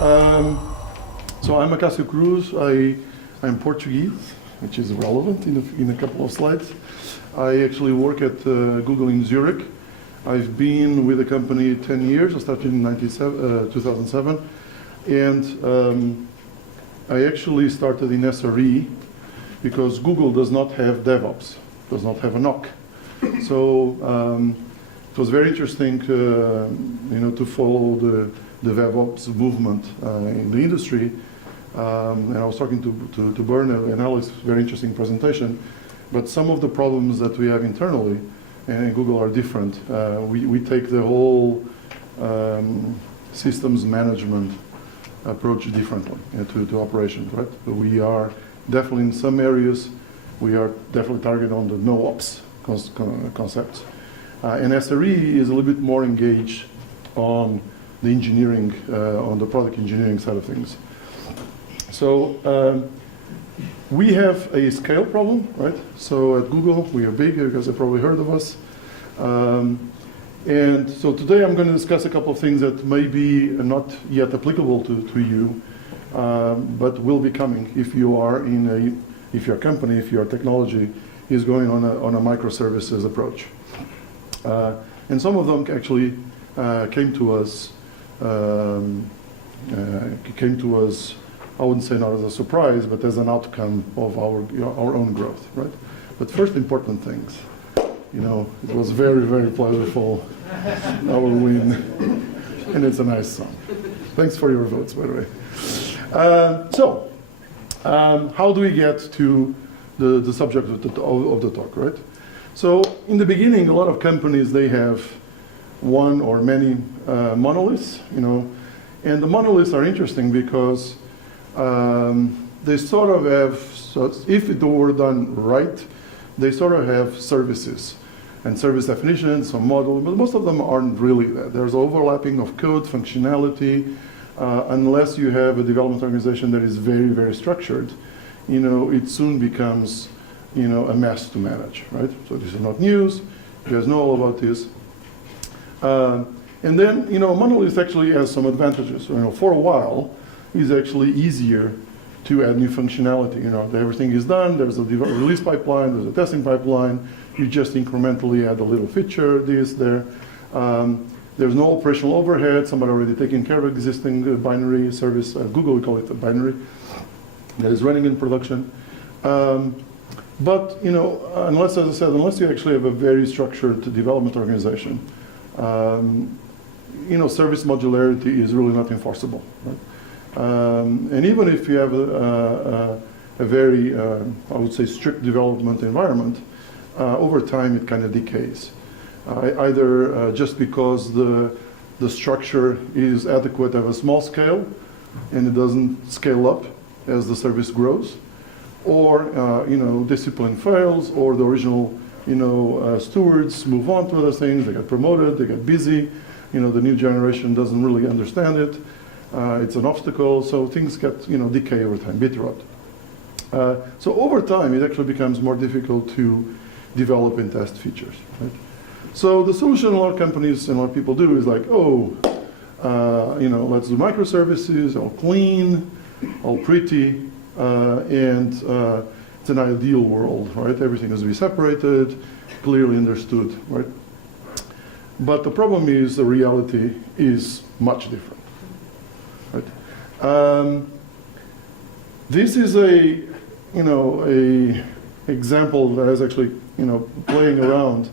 So I'm Acacio Cruz. I'm Portuguese, which is relevant in a couple of slides. I actually work at Google in Zurich. I've been with the company 10 years. I started in 2007. And I actually started in SRE because Google does not have DevOps, does not have a NOC. So it was very interesting to follow the DevOps movement in the industry. And I was talking to Bern and Alex, very interesting presentation. But some of the problems that we have internally in Google are different. We take the whole systems management approach differently to operations, right? But we are definitely in some areas, we are definitely targeted on the no-ops concepts. And SRE is a little bit more engaged on the engineering, on the product engineering side of things. So we have a scale problem, right? So at Google, we are big, because you've probably heard of us. And so today I'm going to discuss a couple of things that may be not yet applicable to you, but will be coming if you are if your company, if your technology is going on a microservices approach. And some of them actually came to us, I wouldn't say not as a surprise, but as an outcome of our own growth, right? But first important things. It was very, very pleasurable, our win, and it's a nice song. Thanks for your votes, by the way. How do we get to the subject of the talk, right? So in the beginning, a lot of companies, they have one or many monoliths, and the monoliths are interesting because they sort of have, if it were done right, they sort of have services and service definitions, some model, but most of them aren't really that. There's overlapping of code, functionality, unless you have a development organization that is very, very structured, it soon becomes, a mess to manage, right? So this is not news. You guys know all about this. And then, Monolith actually has some advantages. For a while, it's actually easier to add new functionality. Everything is done. There's a release pipeline. There's a testing pipeline. You just incrementally add a little feature, this, there. There's no operational overhead. Somebody already taking care of existing binary service. Google, we call it a binary, that is running in production. But, unless, as I said, unless you actually have a very structured development organization, service modularity is really not enforceable, right? And even if you have a very, I would say, strict development environment, over time it kind of decays. Either just because the structure is adequate at a small scale and it doesn't scale up as the service grows, or discipline fails, or the original stewards move on to other things, they get promoted, they get busy, the new generation doesn't really understand it. It's an obstacle, so things get, decay over time, bit rot. So over time, it actually becomes more difficult to develop and test features, right? So the solution a lot of companies and a lot of people do is like, let's do microservices, all clean, all pretty, and it's an ideal world, right? Everything has to be separated, clearly understood, right? But the problem is the reality is much different. Right? This is a example that is actually playing around,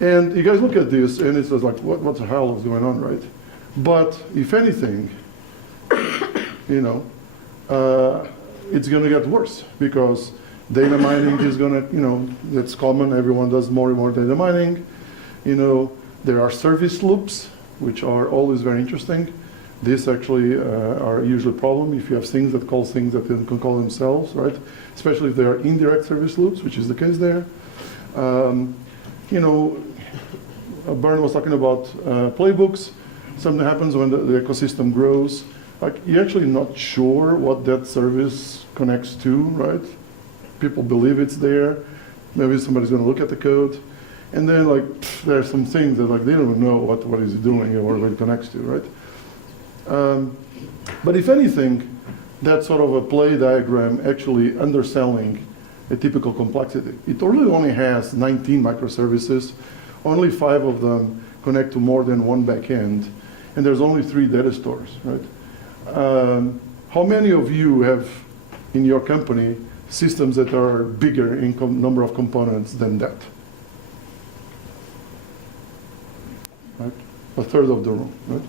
and you guys look at this and it's just like what the hell is going on, right? But if anything, it's going to get worse because data mining is going to that's common. Everyone does more and more data mining. There are service loops, which are always very interesting. These actually are usually a problem if you have things that call things that they can call themselves, right? Especially if they are indirect service loops, which is the case there. Bern was talking about playbooks. Something happens when the ecosystem grows. Like, you're actually not sure what that service connects to, right? People believe it's there. Maybe somebody's going to look at the code. And then, there are some things that, they don't know what is it doing or what it connects to, right? But if anything, that's sort of a play diagram actually underselling a typical complexity. It really only has 19 microservices, only 5 of them connect to more than one backend, and there's only 3 data stores, right? How many of you have in your company systems that are bigger in number of components than that? Right? A third of the room, right?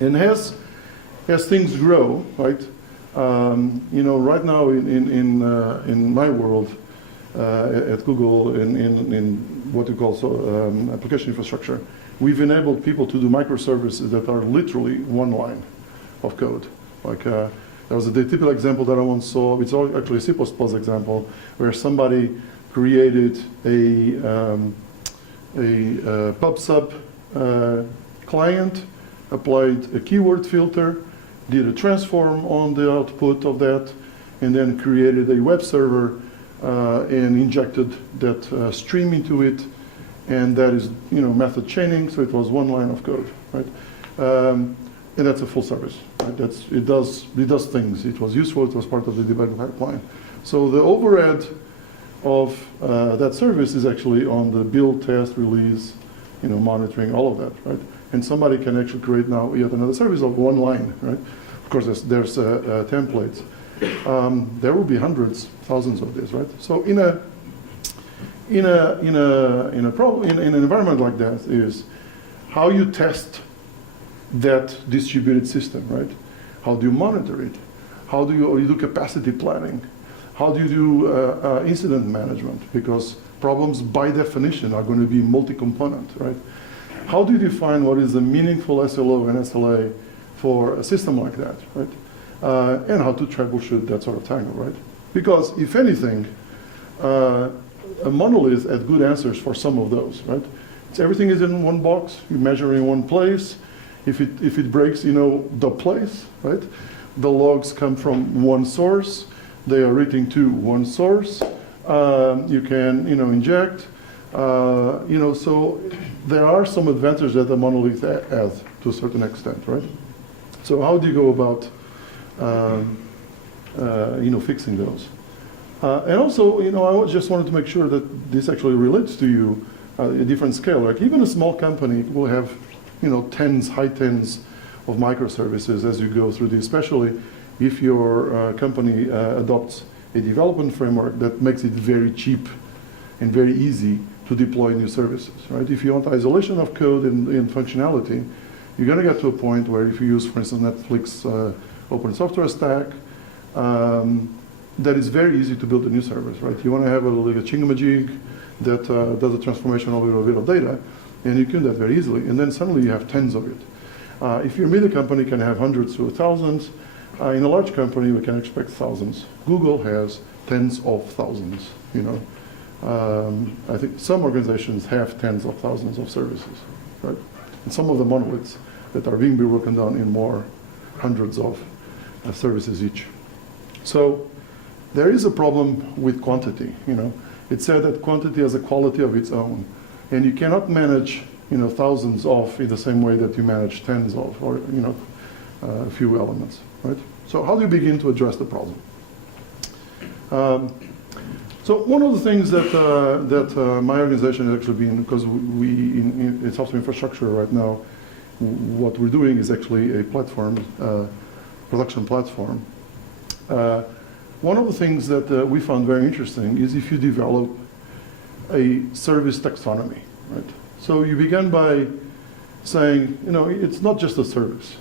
And as things grow, right? You know, right now in my world at Google, in what you call application infrastructure, we've enabled people to do microservices that are literally one line of code. Like there was a typical example that I once saw. It's actually a C++ example where somebody created a pub/sub client, applied a keyword filter, did a transform on the output of that, and then created a web server and injected that stream into it, and that is, you know, method chaining, so it was one line of code, right? And that's a full service, right? It does things. It was useful. It was part of the development pipeline. So the overhead of that service is actually on the build, test, release, you know, monitoring, all of that, right? And somebody can actually create now yet another service of one line, right? Of course, there's templates. There will be hundreds, thousands of these, right? So in an environment like that is how you test that distributed system, right? How do you monitor it? How do you do capacity planning? How do you do incident management? Because problems by definition are going to be multi-component, right? How do you define what is a meaningful SLO and SLA for a system like that, right? And how to troubleshoot that sort of tangle, right? Because if anything, a monolith had good answers for some of those, right? Everything is in one box. You measure in one place. If it breaks, you know the place, right? The logs come from one source. They are written to one source. You can, you know, inject. You know, so there are some advantages that the monolith has to a certain extent, right? So how do you go about, you know, fixing those? And also, you know, I just wanted to make sure that this actually relates to you a different scale. Like even a small company will have, you know, high tens of microservices as you go through this, especially if your company adopts a development framework that makes it very cheap and very easy to deploy new services, right? If you want isolation of code and functionality, you're going to get to a point where if you use, for instance, Netflix open software stack, that is very easy to build a new service, right? You want to have like a chingamajig that does a transformation of a little bit of data, and you can do that very easily. And then suddenly you have tens of it. If you're a middle company, you can have hundreds to thousands. In a large company, we can expect thousands. Google has tens of thousands, you know. I think some organizations have tens of thousands of services, right? And some of the monoliths that are being broken down in more hundreds of services each. So there is a problem with quantity, you know. It's said that quantity has a quality of its own, and you cannot manage, you know, thousands of in the same way that you manage tens of, or, you know, a few elements, right? So how do you begin to address the problem? So one of the things that my organization has actually been, because we in software infrastructure right now, what we're doing is actually a platform, production platform. One of the things that we found very interesting is if you develop a service taxonomy, right? So you begin by saying, you know, it's not just a service.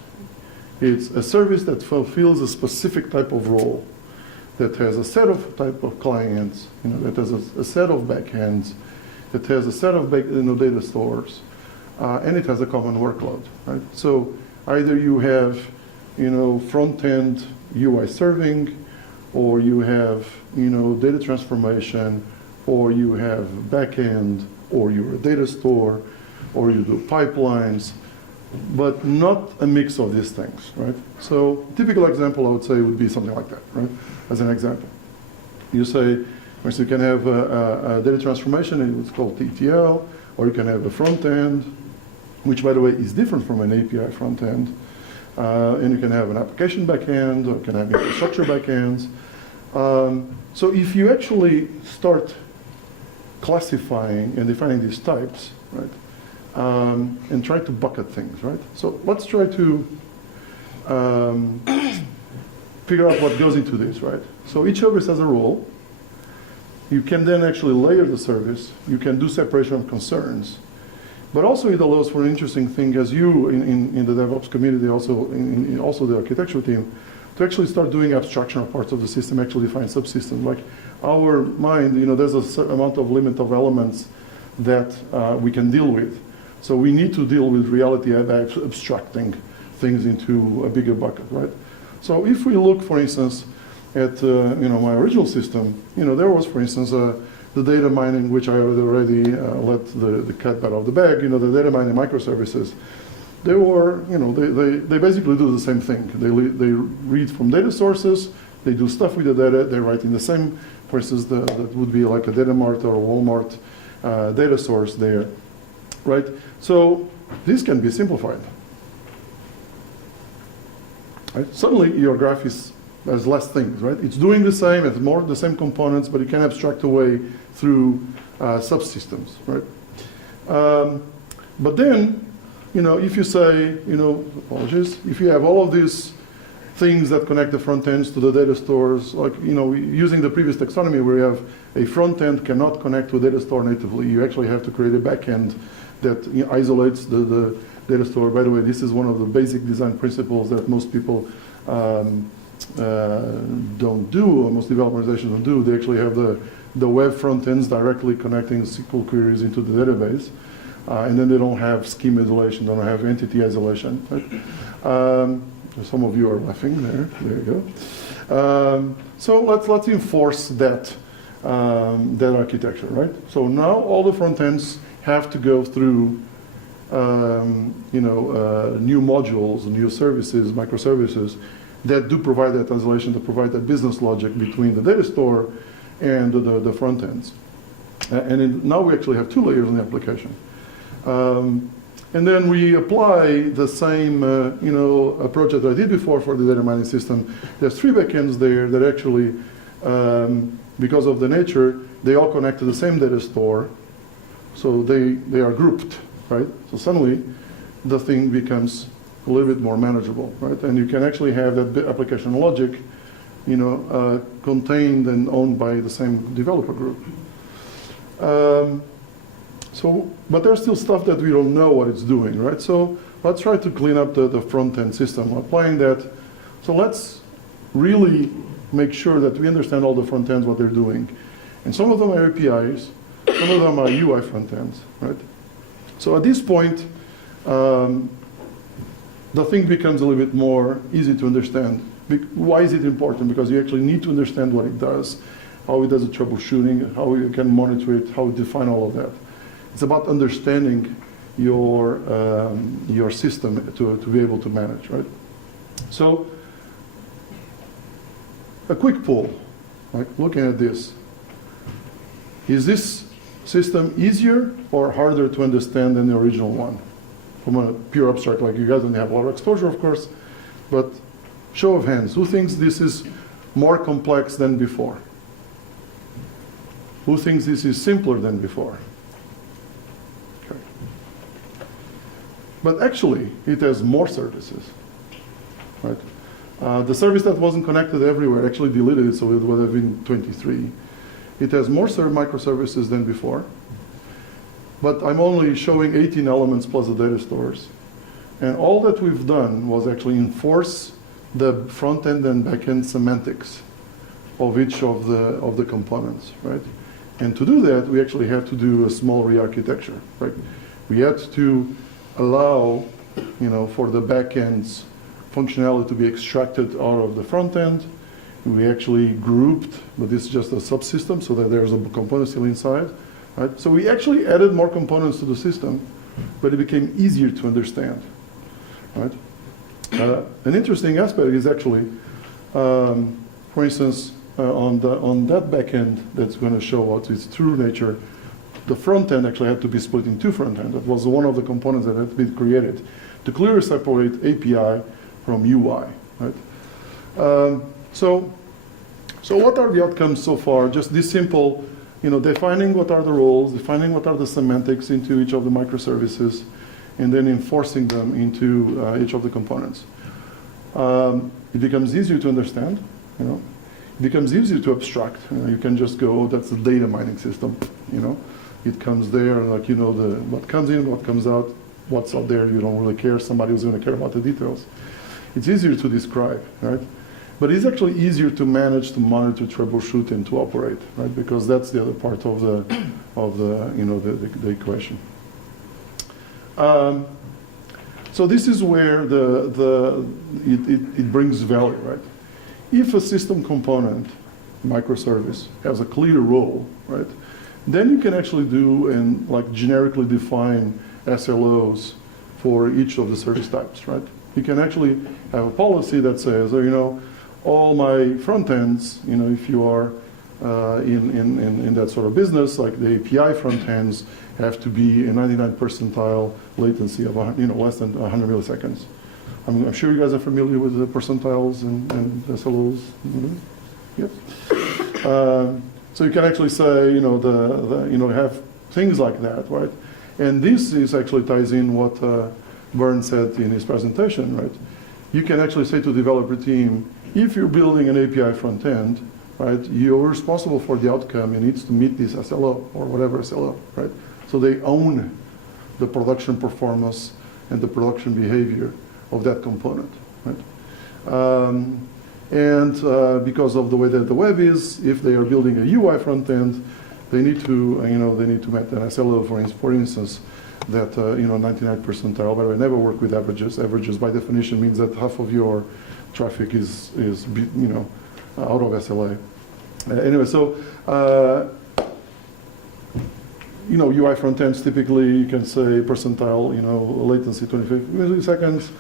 It's a service that fulfills a specific type of role, that has a set of type of clients, you know, that has a set of backends, that has a set of data stores, and it has a common workload, right? So either you have, you know, front-end UI serving, or you have, you know, data transformation, or you have backend, or you're a data store, or you do pipelines, but not a mix of these things, right? So typical example I would say would be something like that, right? As an example. You say, for instance, you can have a data transformation, and it's called ETL, or you can have a front end, which by the way is different from an API front end. And you can have an application backend, or you can have infrastructure backends. So if you actually start classifying and defining these types, right, and try to bucket things, right? So let's try to figure out what goes into this, right? So each service has a role. You can then actually layer the service. You can do separation of concerns. But also it allows for an interesting thing as you in the DevOps community, also in also the architecture team, to actually start doing abstraction of parts of the system, actually define subsystems. Like our mind, there's a certain amount of limit of elements that we can deal with. So we need to deal with reality by abstracting things into a bigger bucket, right? So if we look, for instance, at my original system, there was, for instance, the data mining, which I already let the cat out of the bag. The data mining microservices. They were, they basically do the same thing. They read from data sources. They do stuff with the data. They write in the same, for instance, that would be like a Dynamac or a Walmart data source there, right? So this can be simplified. Right? Suddenly your graph has less things, right? It's doing the same, it's more the same components, but it can abstract away through subsystems, right? But then, if you say, apologies, if you have all of these things that connect the front ends to the data stores, like, using the previous taxonomy where you have a front end cannot connect to a data store natively, you actually have to create a back end that isolates the data store. By the way, this is one of the basic design principles that most people don't do, or most developer organizations don't do. They actually have the web front ends directly connecting SQL queries into the database, and then they don't have schema isolation, they don't have entity isolation. Right? Some of you are laughing there. There you go. So let's enforce that architecture, right? So now all the front ends have to go through new modules, new services, microservices that do provide that isolation, that provide that business logic between the data store and the front ends. Now we actually have two layers in the application. And then we apply the same approach that I did before for the data mining system. There's three backends there that actually, because of the nature, they all connect to the same data store. So they are grouped, right? So suddenly the thing becomes a little bit more manageable, right? And you can actually have that application logic, contained and owned by the same developer group. But there's still stuff that we don't know what it's doing, right? So let's try to clean up the front-end system, applying that. So let's really make sure that we understand all the front ends, what they're doing. And some of them are APIs, some of them are UI front ends, right? So at this point, the thing becomes a little bit more easy to understand. Why is it important? Because you actually need to understand what it does, how it does the troubleshooting, how you can monitor it, how you define all of that. It's about understanding your system to be able to manage, right? So a quick poll, like looking at this. Is this system easier or harder to understand than the original one? From a pure abstract, like you guys don't have a lot of exposure, of course, but show of hands, who thinks this is more complex than before? Who thinks this is simpler than before? Okay. But actually, it has more services, right? The service that wasn't connected everywhere actually deleted it, so it would have been 23. It has more microservices than before, but I'm only showing 18 elements plus the data stores. And all that we've done was actually enforce the front-end and back-end semantics of each of the components, right? And to do that, we actually had to do a small re-architecture, right? We had to allow, for the back-end's functionality to be extracted out of the front end. We actually grouped, but this is just a subsystem, so that there's a component still inside, right? So we actually added more components to the system, but it became easier to understand, right? An interesting aspect is actually, for instance, on that backend that's going to show what its true nature, the front end actually had to be split in two front ends. That was one of the components that had to be created to clearly separate API UI, right? So what are the outcomes so far? Just this simple, defining what are the roles, defining what are the semantics into each of the microservices, and then enforcing them into each of the components. It becomes easier to understand, It becomes easier to abstract. You can just go, oh, that's the data mining system, It comes there, like, what comes in, what comes out, what's out there, you don't really care. Somebody who's going to care about the details. It's easier to describe, right? But it's actually easier to manage, to monitor, troubleshoot, and to operate, right? Because that's the other part of the equation. So this is where it brings value, right? If a system component, microservice, has a clear role, right? Then you can actually do and like generically define SLOs for each of the service types, right? You can actually have a policy that says, all my front ends, if you are in that sort of business, like the API front ends have to be a 99 percentile latency of less than 100 milliseconds. I'm sure you guys are familiar with the percentiles and SLOs. Mm-hmm. Yes. So you can actually say, have things like that, right? And this is actually ties in what Vern said in his presentation, right? You can actually say to the developer team, if you're building an API front end, right, you're responsible for the outcome. It needs to meet this SLO or whatever SLO, right? So they own the production performance and the production behavior of that component, right? Because of the way that the web is, if they are building a UI front end, they need to, they need to meet an SLO, for instance, that 99 percentile. By the way, never work with averages. Averages, by definition, means that half of your traffic is out of SLA. Anyway, so UI front ends typically you can say percentile, latency 25 milliseconds.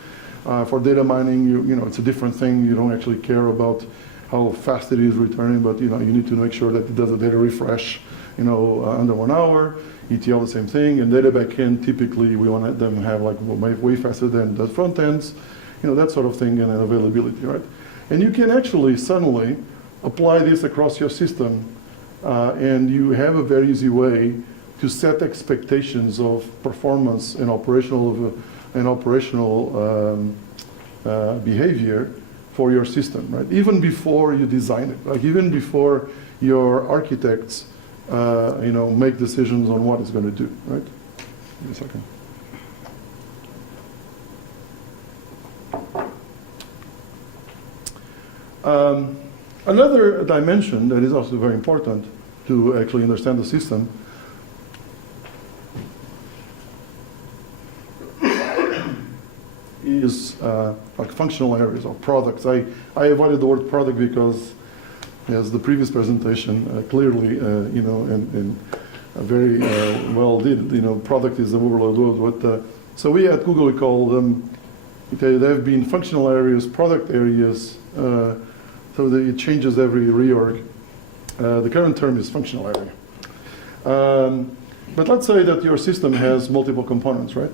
For data mining, it's a different thing. You don't actually care about how fast it is returning, but you need to make sure that it does a data refresh, under 1 hour. ETL the same thing, and data backend typically we want them to have like way faster than the front ends, that sort of thing, and then availability, right? And you can actually suddenly apply this across your system, and you have a very easy way to set expectations of performance and operational behavior for your system, right? Even before you design it, like even before your architects make decisions on what it's going to do, right? Give me a second. Another dimension that is also very important to actually understand the system is like functional areas or products. I avoided the word product because, as the previous presentation clearly, and very well did, product is the overload word. So we at Google, we call them, okay, there have been functional areas, product areas, so it changes every reorg. The current term is functional area. But let's say that your system has multiple components, right?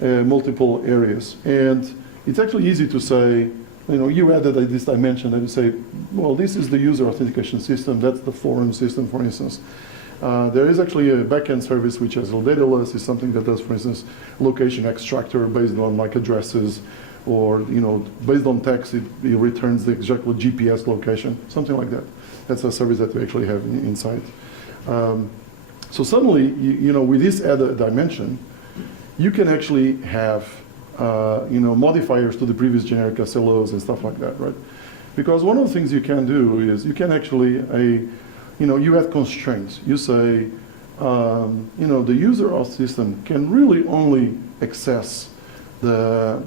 Multiple areas. And it's actually easy to say, you added this dimension and you say, well, this is the user authentication system, that's the forum system, for instance. There is actually a backend service which has a dataless, is something that does, for instance, location extractor based on like addresses, or based on text, it returns the exact GPS location, something like that. That's a service that we actually have inside. So suddenly, with this added dimension, you can actually have modifiers to the previous generic SLOs and stuff like that, right? Because one of the things you can do is you can actually, you add constraints. You say, the user auth system can really only access a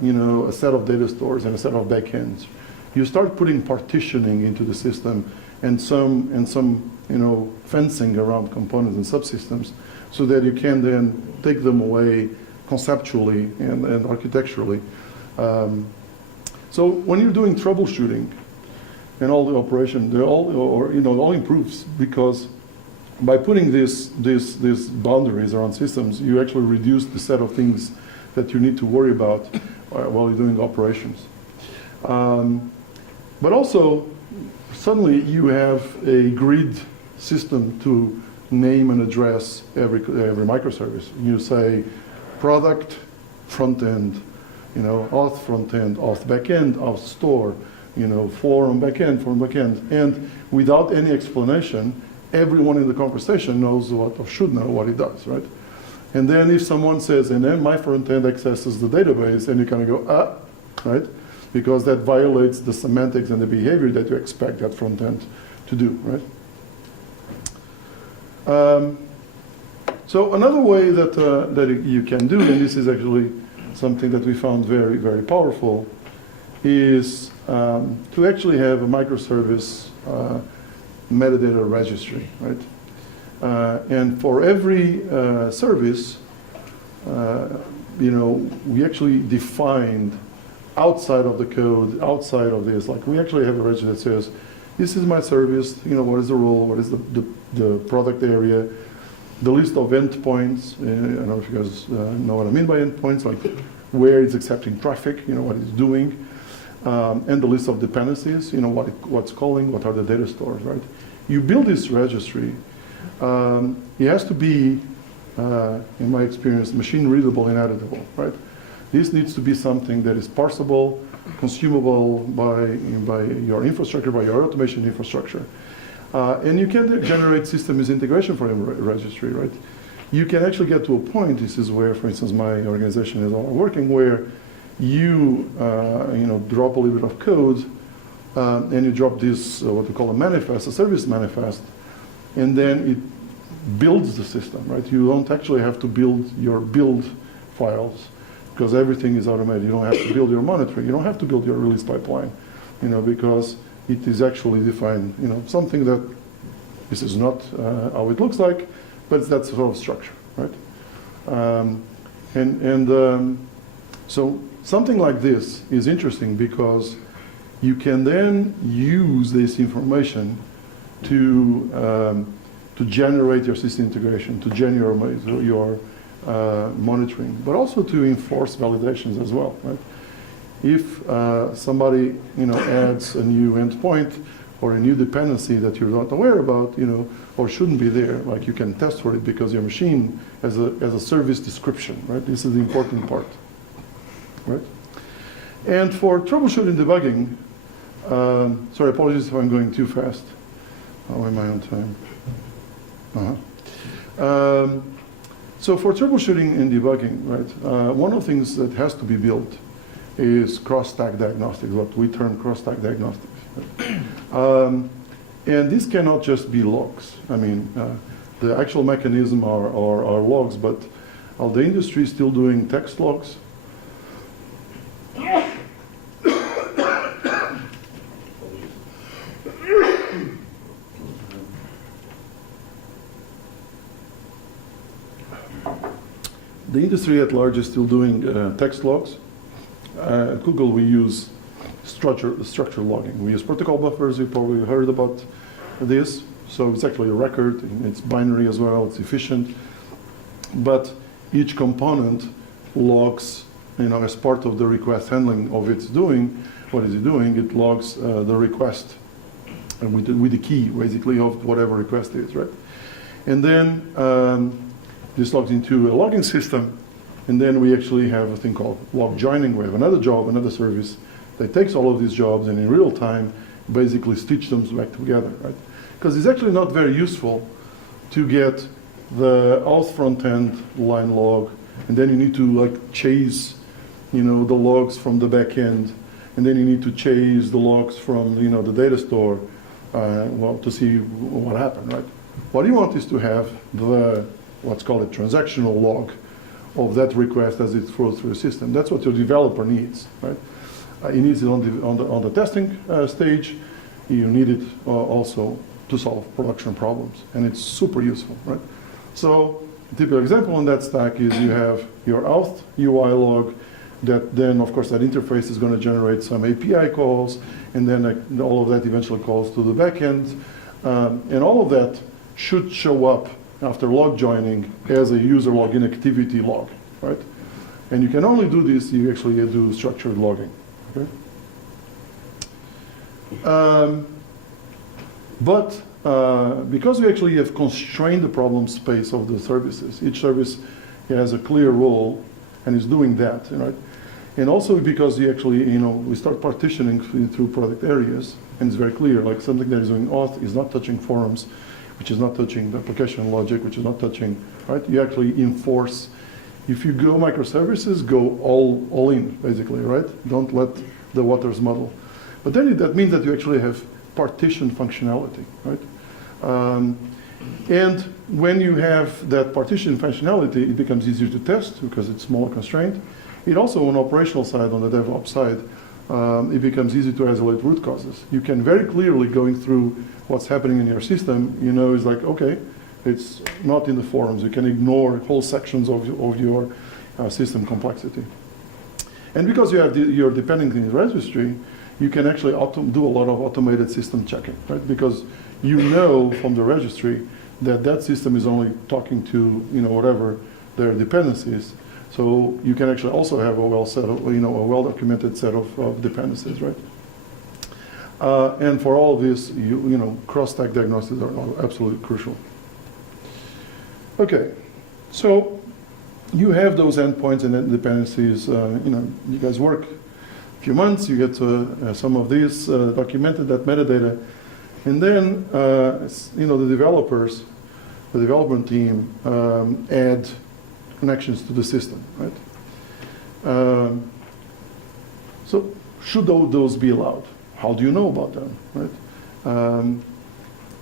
set of data stores and a set of backends. You start putting partitioning into the system and some fencing around components and subsystems, so that you can then take them away conceptually and architecturally. So when you're doing troubleshooting and all the operation, it all improves, because by putting these boundaries around systems, you actually reduce the set of things that you need to worry about while you're doing operations. But also, suddenly you have a grid system to name and address every microservice. You say product, front end, auth front end, auth back end, auth store, form back end, and without any explanation, everyone in the conversation knows what, or should know what it does, right? And then if someone says, and then my front end accesses the database, and you kind of go, right? Because that violates the semantics and the behavior that you expect that front end to do, right? So another way that, that you can do, and this is actually something that we found very, very powerful, is to actually have a microservice metadata registry, right? And for every service, we actually defined outside of the code, outside of this, like we actually have a registry that says, this is my service, what is the role, what is the product area, the list of endpoints, I don't know if you guys know what I mean by endpoints, like where it's accepting traffic, what it's doing, and the list of dependencies, what's calling, what are the data stores, right? You build this registry, it has to be, in my experience, machine readable and editable, right? This needs to be something that is parsable, consumable by your infrastructure, by your automation infrastructure. And you can generate systems integration for your registry, right? You can actually get to a point, this is where, for instance, my organization is all working, where you, drop a little bit of code, and you drop this, what we call a manifest, a service manifest, and then it builds the system, right? You don't actually have to build your build files, because everything is automated. You don't have to build your monitoring. You don't have to build your release pipeline, because it is actually defined, something that this is not how it looks like, but it's that sort of structure, right? So something like this is interesting because you can then use this information to generate your system integration, to generate your monitoring, but also to enforce validations as well, right? If somebody adds a new endpoint or a new dependency that you're not aware about, or shouldn't be there, like you can test for it because your machine has a service description, right? This is the important part, right? And for troubleshooting debugging, sorry, apologies if I'm going too fast. How am I on time? So for troubleshooting and debugging, right, one of the things that has to be built is Crosstag Diagnostics, what we term Crosstag Diagnostics. Right? And this cannot just be logs. I mean, the actual mechanism are logs, but are the industry still doing text logs? The industry at large is still doing text logs. At Google, we use structure logging. We use protocol buffers. You probably heard about this. So it's actually a record. It's binary as well. It's efficient. But each component logs, as part of the request handling of its doing. What is it doing? It logs the request and with the key, basically, of whatever request it is, right? And then this logs into a logging system, and then we actually have a thing called log joining. We have another job, another service that takes all of these jobs and in real time basically stitch them back together, right? Because it's actually not very useful to get the auth front end line log, and then you need to chase, the logs from the back end, and then you need to chase the logs from the data store, to see what happened, right? What you want is to have the what's called a transactional log of that request as it flows through the system. That's what your developer needs, right? He needs it on the testing stage. You need it also to solve production problems, and it's super useful, right? So a typical example in that stack is you have your auth UI log that then, of course, that interface is going to generate some API calls, and then all of that eventually calls to the backend, and all of that should show up after log joining as a user login activity log, right? And you can only do this, you actually do structured logging, okay? But because we actually have constrained the problem space of the services, each service has a clear role and is doing that, right? And also because we actually, we start partitioning through product areas, and it's very clear, like something that is doing auth is not touching forums, which is not touching the application logic, which is not touching, right? You actually enforce. If you go microservices, go all in, basically, right? Don't let the waters muddle. But then that means that you actually have partition functionality, right? And when you have that partition functionality, it becomes easier to test because it's smaller constraint. It also, on the operational side, on the DevOps side, it becomes easy to isolate root causes. You can very clearly, going through what's happening in your system, it's like, okay, it's not in the forums. You can ignore whole sections of your system complexity. And because you have your dependencies registry, you can actually do a lot of automated system checking, right? Because you know from the registry that that system is only talking to, whatever their dependencies. So you can actually also have a well-documented set of dependencies, right? And for all of this, Crosstag Diagnostics are absolutely crucial. Okay, so you have those endpoints and dependencies. You guys work a few months, you get some of these documented, that metadata, and then the developers, the development team add connections to the system, right? So should those be allowed? How do you know about them, right?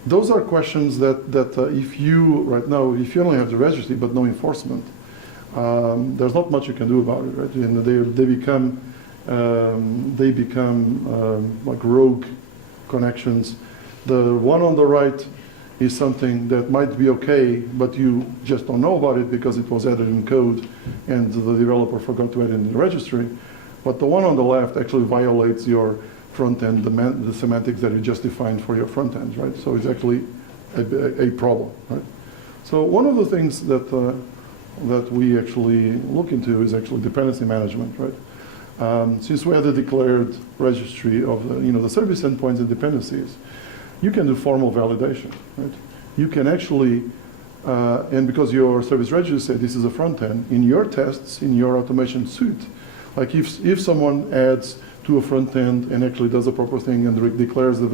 Those are questions that if you only have the registry but no enforcement, there's not much you can do about it, right? And they become like rogue connections. The one on the right is something that might be okay, but you just don't know about it because it was added in code and the developer forgot to add it in the registry. But the one on the left actually violates your front end, the semantics that you just defined for your front end, right? So it's actually a problem, right? So one of the things that we actually look into is actually dependency management, right? Since we have the declared registry of the service endpoints and dependencies, you can do formal validation, right? You can actually, and because your service registry said this is a front end, in your tests, in your automation suite, like if someone adds to a front end and actually does the proper thing and declares the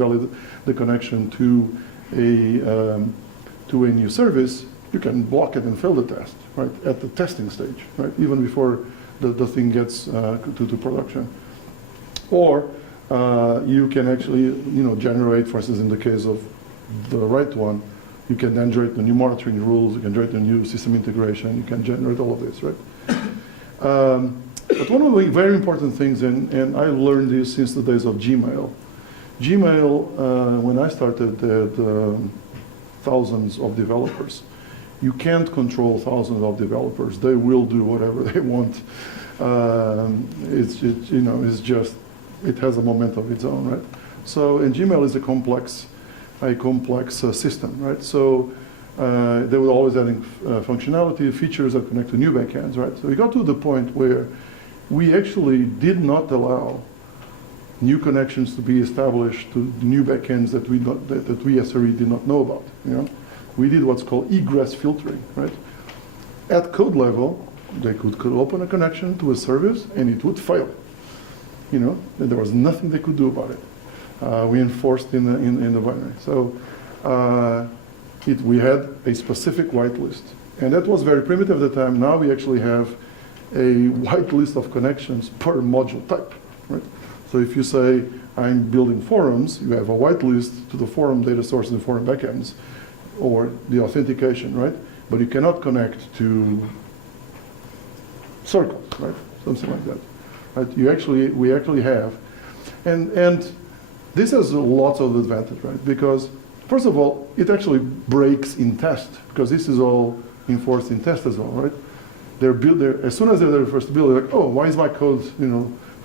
connection to a new service, you can block it and fail the test, right? At the testing stage, right? Even before the thing gets to production. Or you can actually, generate, for instance, in the case of the right one, you can then generate the new monitoring rules, you can generate the new system integration, you can generate all of this, right? But one of the very important things, and I learned this since the days of Gmail. Gmail, when I started, had thousands of developers. You can't control thousands of developers. They will do whatever they want. It's just, it has a moment of its own, right? So, and Gmail is a complex system, right? So they were always adding functionality, features that connect to new backends, right? So we got to the point where we actually did not allow new connections to be established to new backends that we SRE did not know about. We did what's called egress filtering, right? At code level, they could open a connection to a service and it would fail. And there was nothing they could do about it. We enforced in the binary. So we had a specific whitelist, and that was very primitive at the time. Now we actually have a whitelist of connections per module type, right? So if you say, I'm building forums, you have a whitelist to the forum data source and the forum backends, or the authentication, right? But you cannot connect to circles, right? Something like that, right? We actually have, and this has lots of advantage, right? Because first of all, it actually breaks in test, because this is all enforced in test as well, right? As soon as they're first build, they're like, oh, why is my code,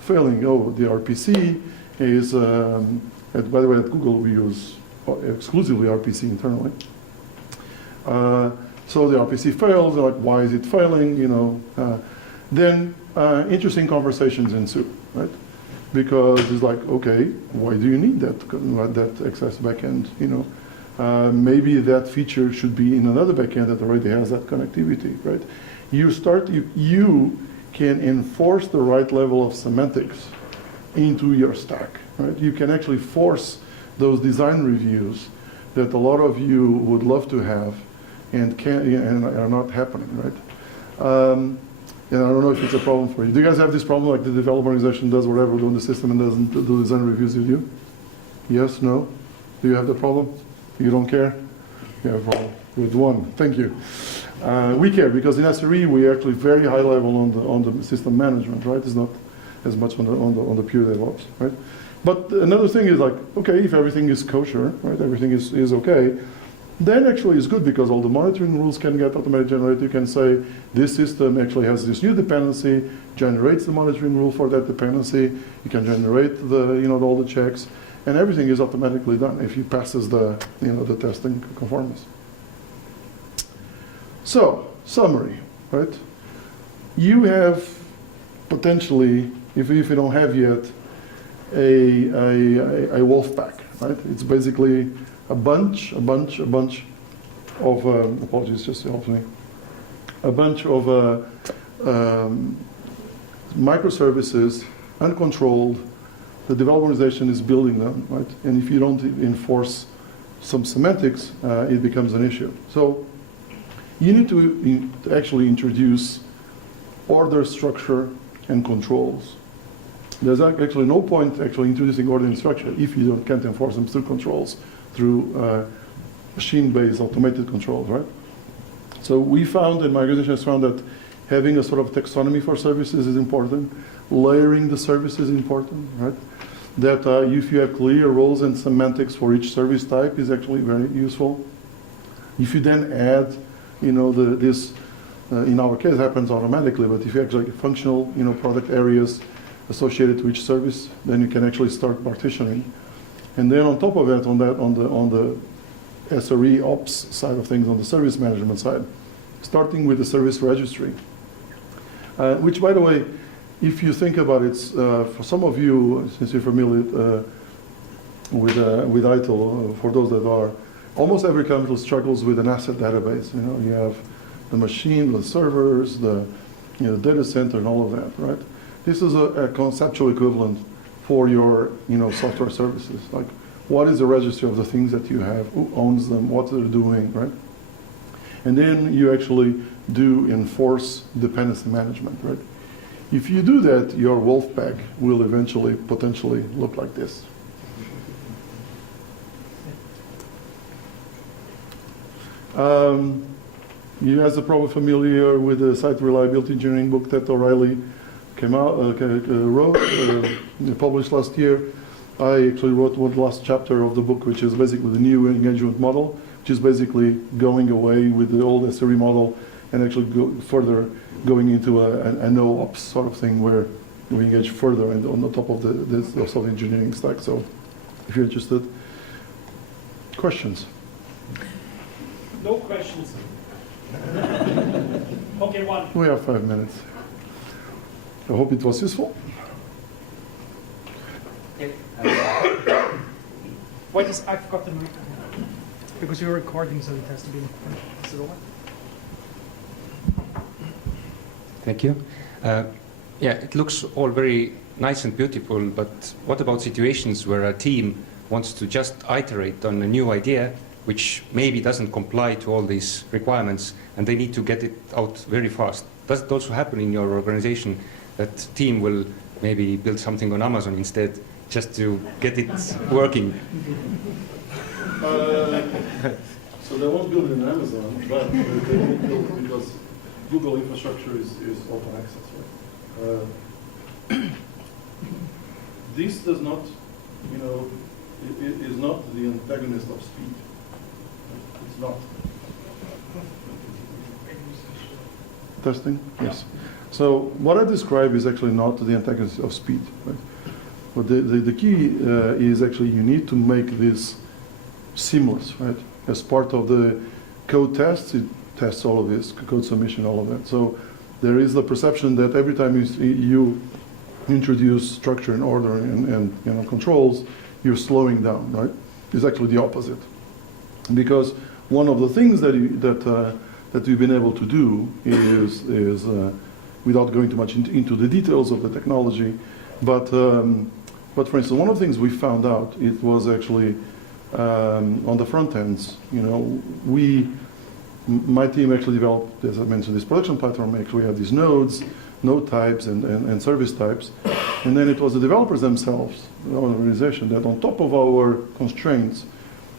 failing? Oh, the RPC is, by the way, at Google we use exclusively RPC internally. So the RPC fails, they're like, why is it failing? Then interesting conversations ensue, right? because it's like, okay, why do you need that access backend? Maybe that feature should be in another backend that already has that connectivity, right? You can enforce the right level of semantics into your stack, right? You can actually force those design reviews that a lot of you would love to have and are not happening, right? And I don't know if it's a problem for you. Do you guys have this problem, like the developer organization does whatever on the system and doesn't do design reviews with you? Yes, no? Do you have the problem? You don't care? You have a problem with one. Thank you. We care because in SRE we are actually very high level on the system management, right? It's not as much on the pure DevOps, right? But another thing is like, okay, if everything is kosher, right? Everything is okay. Then actually it's good because all the monitoring rules can get automatically generated. You can say this system actually has this new dependency, generates the monitoring rule for that dependency. You can generate all the checks, and everything is automatically done if it passes the testing conformance. So summary, right? You have potentially, if you don't have yet, a wolf pack, right? It's basically a bunch of, apologies, just help me, a bunch of microservices, uncontrolled, the developer organization is building them, right? And if you don't enforce some semantics, it becomes an issue. So you need to actually introduce order, structure, and controls. There's actually no point actually introducing order and structure if you can't enforce them through controls, through machine-based automated controls, right? So we found, and my organization has found, that having a sort of taxonomy for services is important. Layering the services is important, right? That if you have clear roles and semantics for each service type is actually very useful. If you then add, this, in our case, happens automatically, but if you actually functional, product areas associated to each service, then you can actually start partitioning. And then on top of that, on the SRE ops side of things, on the service management side, starting with the service registry, which, by the way, if you think about it, for some of you, since you're familiar with ITIL, for those that are, almost every company struggles with an asset database. You have the machine, the servers, the data center, and all of that, right? This is a conceptual equivalent for your software services. Like, what is the registry of the things that you have? Who owns them? What they're doing, right? And then you actually do enforce dependency management, right? If you do that, your wolf pack will eventually, potentially look like this. You guys are probably familiar with the site reliability engineering book that O'Reilly wrote, published last year. I actually wrote the last chapter of the book, which is basically the new engagement model, which is basically going away with the old SRE model and actually going into a no-ops sort of thing where we engage further and on the top of the software engineering stack. So if you're interested. Questions? No questions. Okay, one. We have 5 minutes. I hope it was useful. Yeah. I forgot the mic. Because you're recording, so it has to be. Is it over? Thank you. Yeah, it looks all very nice and beautiful, but what about situations where a team wants to just iterate on a new idea, which maybe doesn't comply to all these requirements, and they need to get it out very fast? Does it also happen in your organization that team will maybe build something on Amazon instead, just to get it working? So they won't build it in Amazon, but they won't build it because Google infrastructure is open access, right? This does not, it is not the antagonist of speed. It's not. Testing? Yes. So what I describe is actually not the antagonist of speed, right? But the key is actually you need to make this seamless, right? As part of the code tests, it tests all of this, code submission, all of that. So there is the perception that every time you introduce structure and order and controls, you're slowing down, right? It's actually the opposite. Because one of the things that we've been able to do is without going too much into the details of the technology, but for instance, one of the things we found out, it was actually on the front ends, my team actually developed, as I mentioned, this production platform. Actually, we have these nodes, node types, and service types. And then it was the developers themselves, our organization, that on top of our constraints,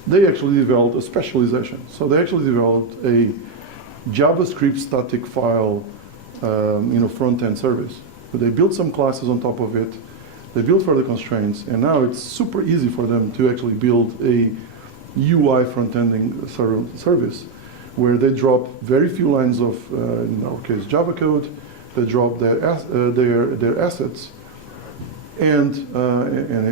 they actually developed a specialization. So they actually developed a JavaScript static file front-end service. But they built some classes on top of it. They built for the constraints, and now it's super easy for them to actually build a UI front-ending service where they drop very few lines of, in our case, Java code. They drop their assets, and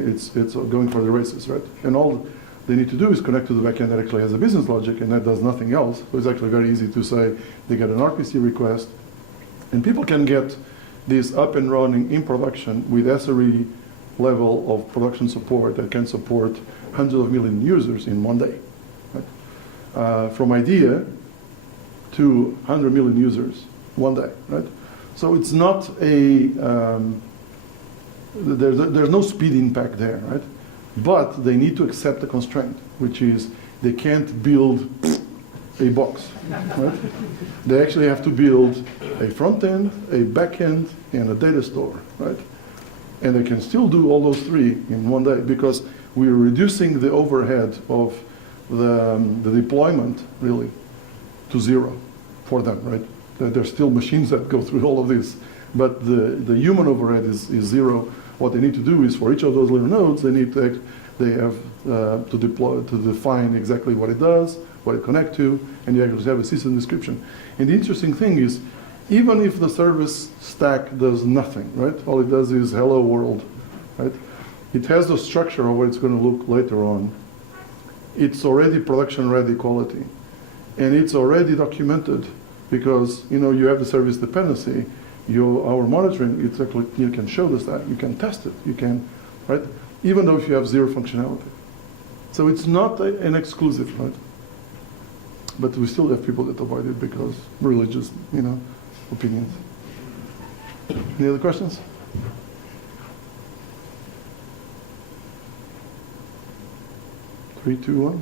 it's going for the races, right? And all they need to do is connect to the backend that actually has a business logic, and that does nothing else. So it's actually very easy to say they get an RPC request, and people can get this up and running in production with SRE level of production support that can support hundreds of million users in one day. Right? From idea to 100 million users one day, right? So it's not there's no speed impact there, right? But they need to accept the constraint, which is they can't build a box, right? They actually have to build a front end, a back end, and a data store, right? And they can still do all those three in one day because we're reducing the overhead of the deployment really to zero for them, right? There's still machines that go through all of this, but the human overhead is zero. What they need to do is for each of those little nodes, they have to define exactly what it does, what it connects to, and you actually have a system description. And the interesting thing is, even if the service stack does nothing, right? All it does is hello world, right? It has the structure of what it's going to look later on. It's already production ready quality, and it's already documented because you have the service dependency. Our monitoring, it's actually, you can show the stack, you can test it, you can, right? Even though if you have zero functionality. So it's not an exclusive, right? But we still have people that avoid it because religious, opinions. Any other questions? Three, two, one.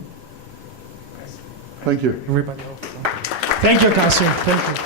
Thank you. Everybody else. Thank you, Acacio. Thank you.